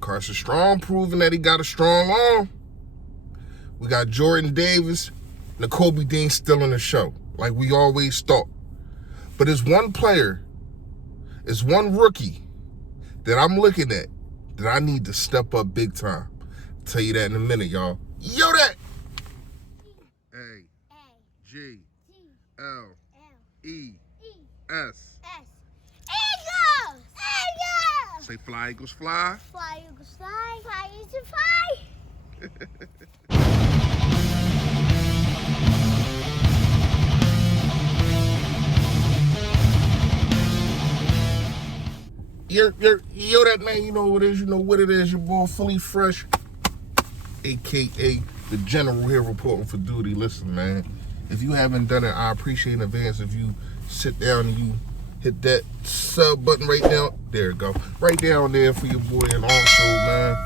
Carson Strong proving that he got a strong arm. We got Jordan Davis, Nakobe Dean still in the show, like we always thought. But there's one player, there's one rookie that I'm looking at that I need to step up big time. I'll tell you that in a minute, y'all. Yo, that! A-G-L-E-S. Eagles! Eagles! Say fly, Eagles, fly. Fly, Eagles, fly. Fly, Eagles, fly. Yo, that man, you know what it is, you know what it is, your boy Fully Fresh, a.k.a. the General here reporting for duty. Listen, man, if you haven't done it, I appreciate in advance if you sit down and you hit that sub button right down, there it go, right down there for your boy. And also, man,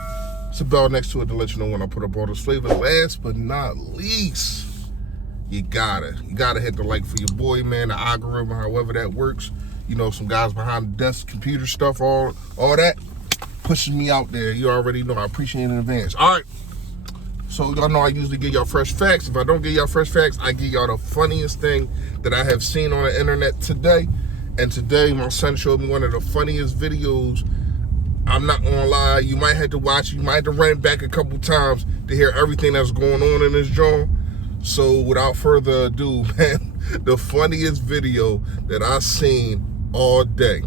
it's a bell next to it to let you know when I put up all this flavor. Last but not least, you gotta hit the like for your boy, man, the algorithm, however that works. You know, some guys behind the desk, computer stuff, all that, pushing me out there. You already know. I appreciate it in advance. All right. So y'all know I usually give y'all fresh facts. If I don't give y'all fresh facts, I give y'all the funniest thing that I have seen on the internet today. And today, my son showed me one of the funniest videos. I'm not gonna lie. You might have to watch it. You might have to run it back a couple times to hear everything that's going on in this joint. So without further ado, man, the funniest video that I've seen all day.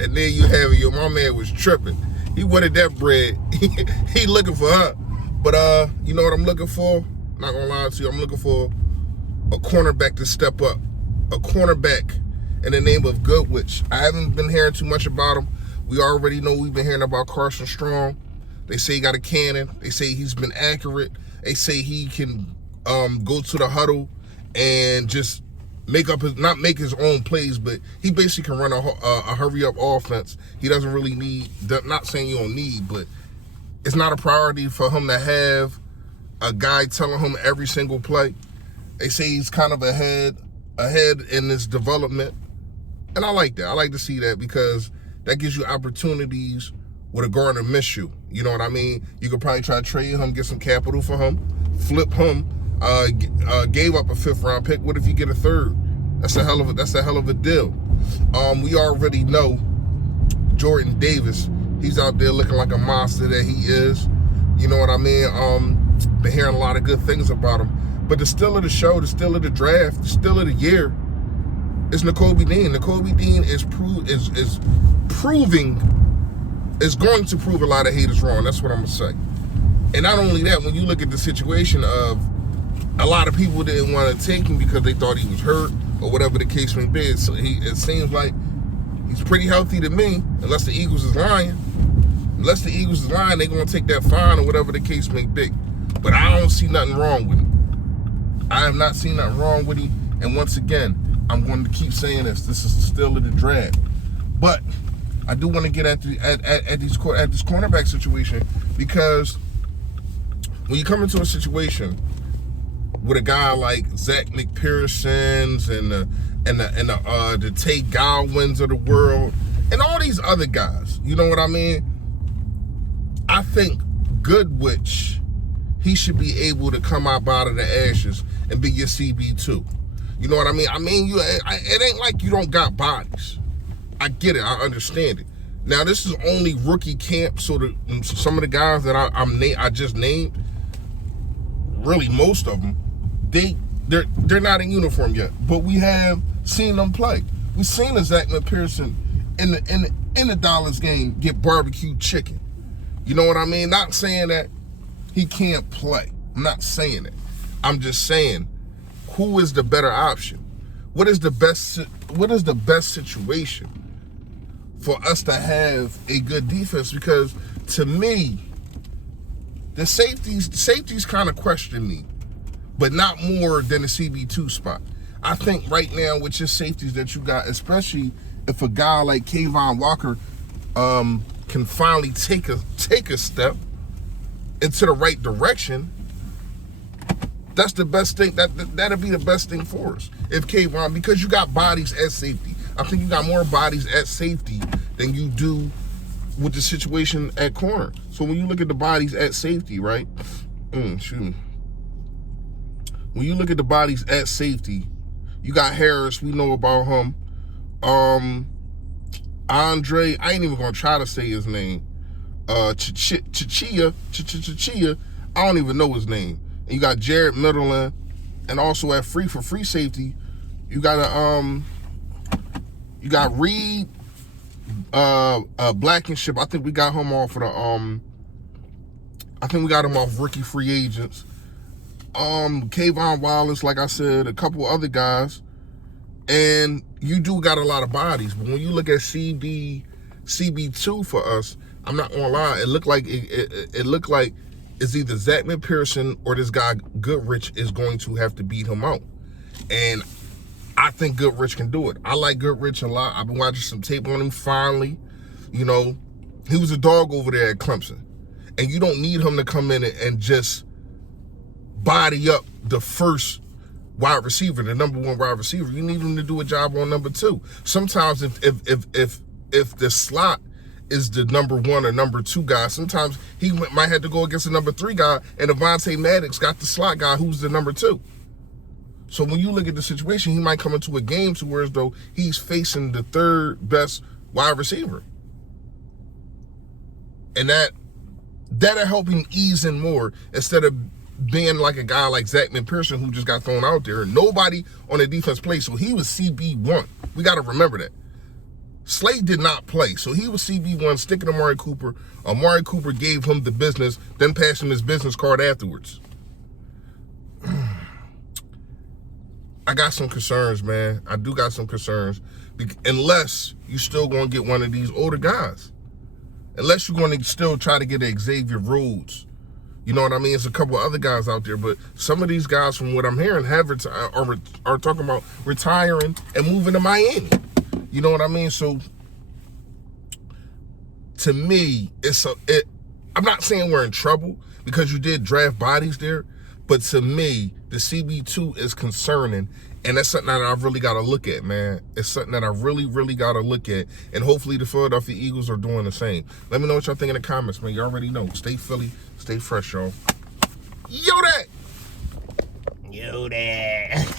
And then you have it, my man was tripping. He wanted that bread. He looking for her. But you know what I'm looking for? Not gonna lie to you, I'm looking for a cornerback to step up. A cornerback in the name of Goodrich. I haven't been hearing too much about him. We already know we've been hearing about Carson Strong. They say he got a cannon. They say he's been accurate. They say he can go to the huddle and just not make his own plays, but he basically can run a hurry up offense. He doesn't really need, not saying you don't need, but it's not a priority for him to have a guy telling him every single play. They say he's kind of ahead in his development. And I like that. I like to see that because that gives you opportunities with a Gardner Minshew. You know what I mean? You could probably try to trade him, get some capital for him, flip him, gave up a 5th round pick. What if you get a 3rd? That's a hell of a deal. We already know Jordan Davis. He's out there looking like a monster that he is. You know what I mean? Been hearing a lot of good things about him. But the still of the show, the still of the draft, the still of the year is Nakobe Dean. Nakobe Dean is going to prove a lot of haters wrong. That's what I'm gonna say. And not only that, when you look at the situation of a lot of people didn't want to take him because they thought he was hurt or whatever the case may be. So it seems like he's pretty healthy to me, unless the Eagles is lying. Unless the Eagles is lying, they're going to take that fine or whatever the case may be. But I don't see nothing wrong with him. I have not seen nothing wrong with him. And once again, I'm going to keep saying this. This is still in the draft. But I do want to get at this cornerback situation, because when you come into a situation with a guy like Zach McPherson's and the Tate Godwins of the world and all these other guys, you know what I mean? I think Goodrich, he should be able to come up out of the ashes and be your CB2. You know what I mean? It ain't like you don't got bodies. I get it. I understand it. Now this is only rookie camp, so some of the guys that I just named, really most of them, they're not in uniform yet, but we have seen them play. We've seen a Zach McPherson in the Dallas game get barbecue chicken. You know what I mean? Not saying that he can't play. I'm not saying it. I'm just saying, who is the better option? What is the best situation for us to have a good defense? Because to me, the safeties kind of question me, but not more than the CB2 spot. I think right now with your safeties that you got, especially if a guy like Kayvon Walker can finally take a step into the right direction, that's the best thing. That'll be the best thing for us. If Kayvon, because you got bodies at safety. I think you got more bodies at safety than you do with the situation at corner. So when you look at the bodies at safety, right? When you look at the bodies at safety, you got Harris, we know about him. Andre, I ain't even gonna try to say his name. Chichia, I don't even know his name. And you got Jared Middleton, and also at free safety, you got Reed, Blankenship. I think we got him off of the I think we got him off rookie free agents. Kayvon Wallace, like I said, a couple other guys, and you do got a lot of bodies. But when you look at CB2 for us, I'm not gonna lie, it looked like it's either Zach McPherson or this guy Goodrich is going to have to beat him out. And I think Goodrich can do it. I like Goodrich a lot. I've been watching some tape on him finally. You know, he was a dog over there at Clemson. And you don't need him to come in and just body up the first wide receiver, the number one wide receiver. You need him to do a job on number two. Sometimes if the slot is the number one or number two guy, sometimes he might have to go against the number three guy, and Avonte Maddox got the slot guy who's the number two. So when you look at the situation, he might come into a game to where as though he's facing the third best wide receiver. And that'll help him ease in more instead of being like a guy like Zach McPherson who just got thrown out there. Nobody on the defense played, so he was CB1. We got to remember that. Slade did not play, so he was CB1, sticking to Amari Cooper. Amari Cooper gave him the business, then passed him his business card afterwards. I got some concerns, man. I do got some concerns. Unless you still going to get one of these older guys. Unless you're going to still try to get a Xavier Rhodes. You know what I mean? There's a couple of other guys out there, but some of these guys, from what I'm hearing, are talking about retiring and moving to Miami. You know what I mean? So, to me, I'm not saying we're in trouble because you did draft bodies there, but to me, the CB2 is concerning, and that's something that I've really got to look at, man. It's something that I really, really got to look at, and hopefully the Philadelphia Eagles are doing the same. Let me know what y'all think in the comments, man. You already know. Stay Philly, stay fresh, y'all. Yo, that!